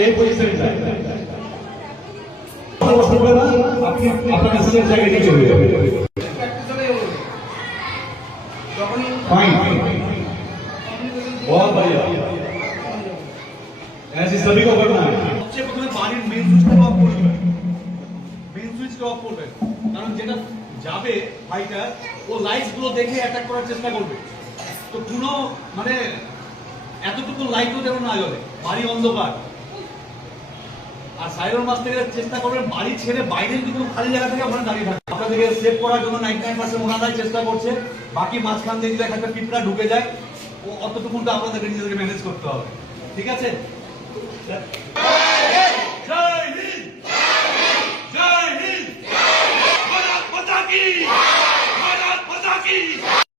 এই পজিশনটা আপনি আপনার আসলের জায়গায় চলে যাবেন बहुत बढ़िया ऐसे सभी को करना है সবচেয়ে প্রথমে বাড়ির মেন সুইচটা অফ করবেন মেন সুইচটা অফ করবেন কারণ যেটা যাবে ফাইটার ও লাইটস গুলো দেখে অ্যাটাক করার চেষ্টা করবে তো কোনো মানে এতটুকু লাইটও যেন না জ্বলে বাড়ি অন্ধকার আর সাইবার মাস থেকে চেষ্টা করবেন বাড়ি ছেড়ে বাইরে যদি কোনো খালি জায়গা থেকে ওখানে দাঁড়িয়ে থাকে আপনাদেরকে সেভ করার জন্য নাইনটি নাইন পার্সেন্ট ওনারাই চেষ্টা করছে বাকি মাঝখান দিয়ে যদি একটা পিঁপড়া ঢুকে যায় ও তো আপনাদেরকে নিজেদেরকে ম্যানেজ করতে হবে ঠিক আছে জয়